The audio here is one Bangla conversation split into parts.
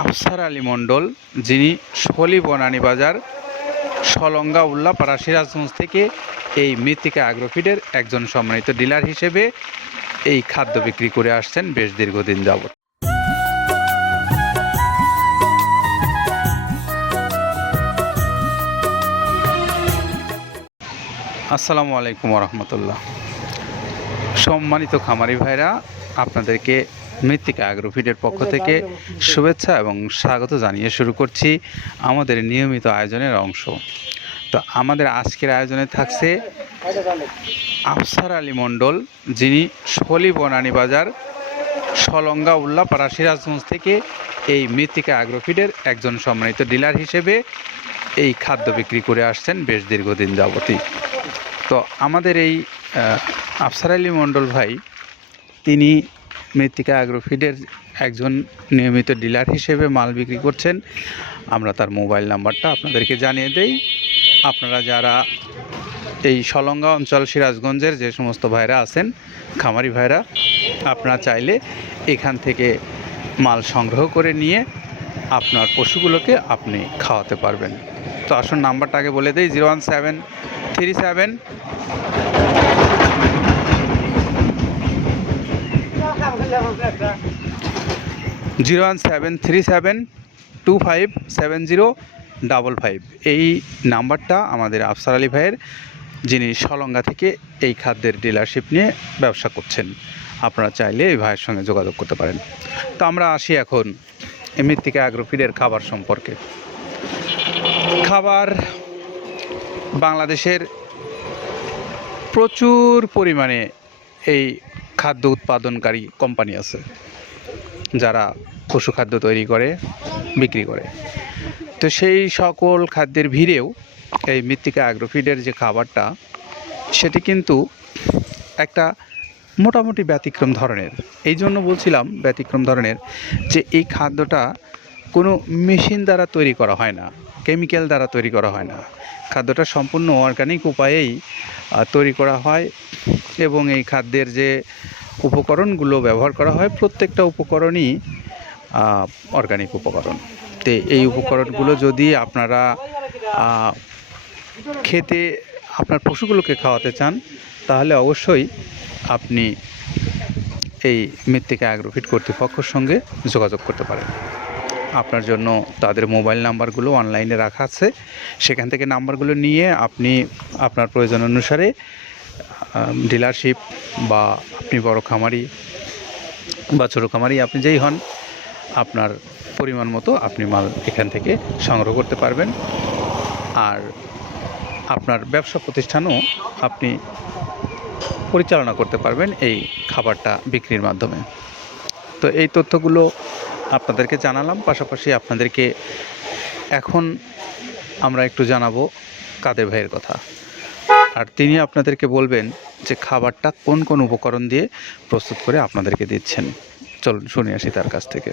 আফসার আলী মণ্ডল যিনি সলি বনানী বাজার সলঙ্গা উল্লাপাড়া সিরাজগঞ্জ থেকে এই মৃত্তিকা আগ্রোফিডের একজন সম্মানিত ডিলার হিসেবে এই খাদ্য বিক্রি করে আসছেন বেশ দীর্ঘদিন যাবত আসসালামু আলাইকুম রহমতুল্লাহ সম্মানিত খামারি ভাইরা আপনাদেরকে মৃত্তিকা আগ্রোফিডের পক্ষ থেকে শুভেচ্ছা এবং স্বাগত জানিয়ে শুরু করছি আমাদের নিয়মিত আয়োজনের অংশ তো আমাদের আজকের আয়োজনে থাকছে আফসার আলী মণ্ডল যিনি শলি বনানী বাজার সলঙ্গা উল্লাপাড়া সিরাজগঞ্জ থেকে এই মৃত্তিকা আগ্রোফিডের একজন সম্মানিত ডিলার হিসেবে এই খাদ্য বিক্রি করে আসছেন বেশ দীর্ঘদিন যাবতই তো আমাদের এই আফসার আলী মণ্ডল ভাই তিনি মৃত্তিকা অ্যাগ্রোফিডের একজন নিয়মিত ডিলার হিসেবে মাল বিক্রি করছেন আমরা তার মোবাইল নাম্বারটা আপনাদেরকে জানিয়ে দেই আপনারা যারা এই সলঙ্গা অঞ্চল সিরাজগঞ্জের যে সমস্ত ভাইরা আছেন খামারি ভাইরা আপনারা চাইলে এখান থেকে মাল সংগ্রহ করে নিয়ে আপনার পশুগুলোকে আপনি খাওয়াতে পারবেন তো আসুন নাম্বারটা আগে বলে দিই zero one seven three seven zero one seven three seven two five seven zero double five এই নাম্বারটা আমাদের আফসার আলী ভাইয়ের যিনি সলঙ্গা থেকে এই খাদ্যের ডিলারশিপ নিয়ে ব্যবসা করছেন আপনারা চাইলে এই ভাইয়ের সঙ্গে যোগাযোগ করতে পারেন তো আমরা আসি এখন মৃত্তিকা অ্যাগ্রোফিডের খাবার সম্পর্কে খাবার বাংলাদেশের প্রচুর পরিমাণে এই খাদ্য উৎপাদনকারী কোম্পানি আছে যারা পশু খাদ্য তৈরি করে বিক্রি করে তো সেই সকল খাদ্যের ভিড়েও এই মৃত্তিকা অ্যাগ্রোফিডের যে খাবারটা সেটি কিন্তু একটা মোটামুটি ব্যতিক্রম ধরনের এই জন্য বলছিলাম ব্যতিক্রম ধরনের যে এই খাদ্যটা কোনো মেশিন দ্বারা তৈরি করা হয় না কেমিক্যাল দ্বারা তৈরি করা হয় না খাদ্যটা সম্পূর্ণ অর্গানিক উপায়েই তৈরি করা হয় এবং এই খাদ্যের যে উপকরণগুলো ব্যবহার করা হয় প্রত্যেকটা উপকরণই অর্গানিক উপকরণ তো এই উপকরণগুলো যদি আপনারা খেতে আপনার পশুগুলোকে খাওয়াতে চান তাহলে অবশ্যই আপনি এই মৃত্তিকা অ্যাগ্রোফিট কর্তৃপক্ষের সঙ্গে যোগাযোগ করতে পারেন আপনার জন্য তাদের মোবাইল নাম্বারগুলো অনলাইনে রাখা আছে সেখান থেকে নাম্বারগুলো নিয়ে আপনি আপনার প্রয়োজন অনুসারে ডিলারশিপ বা আপনি বড় খামারি বা ছোটো খামারি আপনি যেই হন আপনার পরিমাণ মতো আপনি মাল এখান থেকে সংগ্রহ করতে পারবেন আর আপনার ব্যবসা প্রতিষ্ঠানও আপনি পরিচালনা করতে পারবেন এই খাবারটা বিক্রির মাধ্যমে তো এই তথ্যগুলো আপনাদেরকে জানালাম পাশাপাশি আপনাদেরকে এখন আমরা একটু জানাবো কাদের ভাইয়ের কথা আর তিনি আপনাদেরকে বলবেন যে খাবারটা কোন কোন উপকরণ দিয়ে প্রস্তুত করে আপনাদেরকে দিচ্ছেন চলুন শুনে আসি তার কাছ থেকে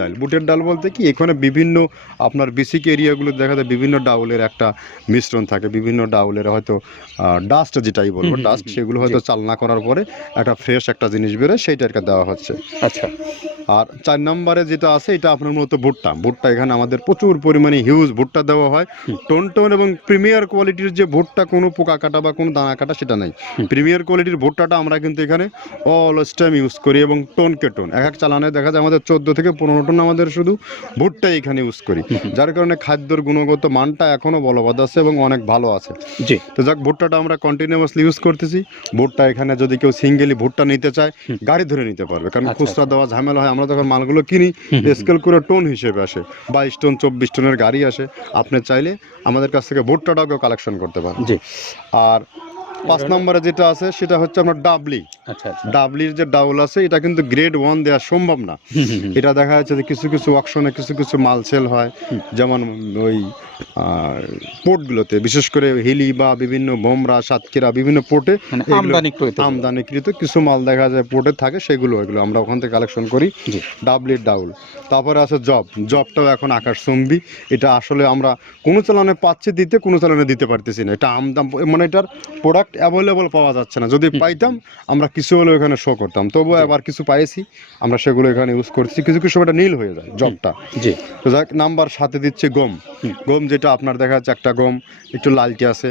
ডাল বুটের ডাল বলতে কি এখানে বিভিন্ন আপনার বেসিক এরিয়াগুলো দেখা যায় বিভিন্ন ডাউলের একটা মিশ্রণ থাকে বিভিন্ন ডাউলের হয়তো ডাস্ট যেটাই বলবো ডাস্ট সেগুলো হয়তো চালনা করার পরে একটা ফ্রেশ একটা জিনিস বেরোয় সেইটাকে দেওয়া হচ্ছে আচ্ছা আর চার নম্বরে যেটা আছে এটা আপনার মূলত ভুট্টা ভুট্টা এখানে আমাদের প্রচুর পরিমাণে হিউজ ভুট্টা দেওয়া হয় টোন টোন এবং প্রিমিয়ার কোয়ালিটির যে ভুট্টা কোনো পোকা কাটা বা কোনো দানা কাটা সেটা নাই প্রিমিয়ার কোয়ালিটির ভুট্টাটা আমরা কিন্তু এখানে অল টাইম ইউজ করি এবং টোনকে টোন এক এক চালানে দেখা যায় আমাদের চোদ্দো থেকে পনেরো টোটন আমাদের শুধু ভুট্টা এখানে ইউজ করি যার কারণে খাদ্যর গুণগত মানটা এখনও বলবৎ আছে এবং অনেক ভালো আছে জি তো যাক ভুট্টাটা আমরা কন্টিনিউয়াসলি ইউজ করতেছি ভুট্টা এখানে যদি কেউ সিঙ্গেলি ভুট্টা নিতে চায় গাড়ি ধরে নিতে পারবে কারণ আচ্ছা, খুচরা আচ্ছা। দেওয়া ঝামেলা হয় আমরা যখন মালগুলো কিনি স্কেল করে টোন হিসেবে আসে বাইশ টোন চব্বিশ টোনের গাড়ি আসে আপনি চাইলে আমাদের কাছ থেকে ভুট্টাটাও কেউ কালেকশন করতে পারেন জি আর পাঁচ নম্বরে যেটা আছে সেটা হচ্ছে আপনার ডাবলি আচ্ছা, আচ্ছা। ডাবলির যে ডাউল আছে এটা কিন্তু গ্রেড ওয়ান দেওয়া সম্ভব না এটা দেখা যাচ্ছে যে কিছু কিছু অকশনে কিছু কিছু মাল সেল হয় যেমন ওই পোর্টগুলোতে বিশেষ করে হিলি বা বিভিন্ন বোমরা সাতক্ষীরা বিভিন্ন পোর্টে মানে আমদানিকৃত কিছু মাল দেখা যায় পোর্টে থাকে সেগুলো এগুলো আমরা ওখান থেকে কালেকশন করি ডাবলির ডাউল তারপরে আছে জব জবটাও এখন আকাশ সম্বি এটা আসলে আমরা কোনো চালানে পাচ্ছি দিতে কোনো চালানে দিতে পারতেছি না এটা আমদাম মানে এটার প্রোডাক্ট অ্যাভেলেবল পাওয়া যাচ্ছে না যদি পাইতাম আমরা কিছু হলেও এখানে শো করতাম তবু আবার কিছু পাইছি আমরা সেগুলো এখানে ইউজ করছি কিছু কিছু সময়টা নীল হয়ে যায় জবটা জি তো যাক নাম্বার সাথে দিচ্ছে গম গম যে যেটা আপনার দেখা যাচ্ছে একটা গম একটু লালটে আছে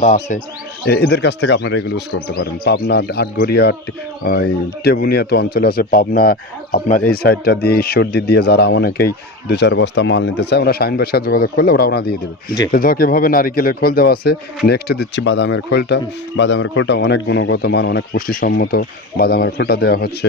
যারা আছে এদের কাছ থেকে আপনারা এগুলো ইউজ করতে পারেন পাবনা আটঘরিয়া টেবুনিয়া তো অঞ্চলে আছে পাবনা আপনার এই সাইডটা দিয়ে ঈশ্বরদি দিয়ে যারা অনেকেই দু চার বস্তা মাল নিতে চায় ওরা সাইন সাথে যোগাযোগ করলে ওরা ওনা দিয়ে দেবে ধর ধক এভাবে নারিকেলের খোল দেওয়া আছে নেক্সটে দিচ্ছি বাদামের খোলটা বাদামের খোলটা অনেক গুণগত মান অনেক পুষ্টিসম্মত বাদামের খোলটা দেওয়া হচ্ছে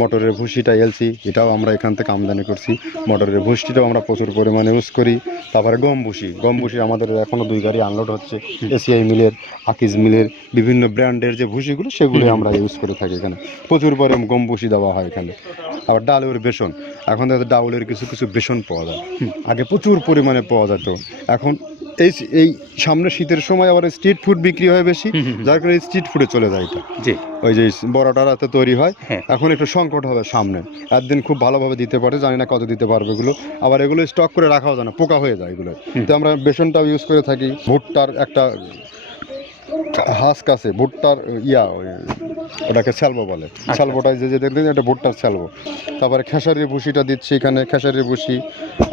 মটরের ভুসিটা এলসি এটাও আমরা এখান থেকে আমদানি করছি মটরের ভুসিটাও আমরা প্রচুর পরিমাণে ইউজ করি তারপরে গম ভুষি গম ভুষি আমাদের এখনও দুই গাড়ি আনলোড হচ্ছে এসিআই মিলের আকিজ মিলের বিভিন্ন ব্র্যান্ডের যে ভুসিগুলো সেগুলো আমরা ইউজ করে থাকি এখানে প্রচুর পরিমাণ গম ভুষি দেওয়া হয় এখানে আবার ডালের বেসন এখন তো ডাউলের কিছু কিছু বেসন পাওয়া যায় আগে প্রচুর পরিমাণে পাওয়া যেত এখন এই এই সামনে শীতের সময় আবার স্ট্রিট ফুড বিক্রি হয় বেশি যার কারণে স্ট্রিট ফুডে চলে যায় এটা জি ওই যে বড়টা রাতে তৈরি হয় হ্যাঁ। এখন একটু সংকট হবে সামনে একদিন খুব ভালোভাবে দিতে পারে জানি না কত দিতে পারবে এগুলো আবার এগুলো স্টক করে রাখাও যায় না পোকা হয়ে যায় এগুলো তো আমরা বেসনটাও ইউজ করে থাকি ভুট্টার একটা হাঁস কাছে ভুট্টার ইয়া ওটাকে স্যালবো বলে স্যালবোটাই আচ্ছা, আচ্ছা। যে যে দেখতে এটা ভুট্টার স্যালবো তারপরে খেসারির ভুসিটা দিচ্ছি এখানে খেসারির ভুসি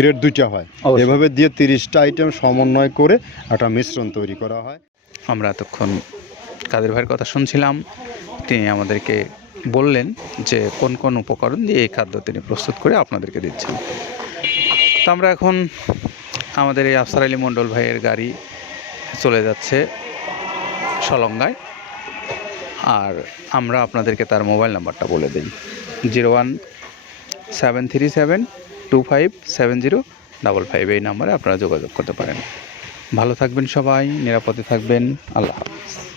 গ্রেড দুইটা হয় এভাবে দিয়ে তিরিশটা আইটেম সমন্বয় করে একটা মিশ্রণ তৈরি করা হয় আমরা এতক্ষণ কাদের ভাইয়ের কথা শুনছিলাম তিনি আমাদেরকে বললেন যে কোন কোন উপকরণ দিয়ে এই খাদ্য তিনি প্রস্তুত করে আপনাদেরকে দিচ্ছেন তো আমরা এখন আমাদের এই আফসার আলী মণ্ডল ভাইয়ের গাড়ি চলে যাচ্ছে সলঙ্গায় আর আমরা আপনাদেরকে তার মোবাইল নাম্বারটা বলে দিই zero one seven three seven two five seven zero double five এই নাম্বারে আপনারা যোগাযোগ করতে পারেন ভালো থাকবেন সবাই নিরাপদে থাকবেন আল্লাহ হাফিজ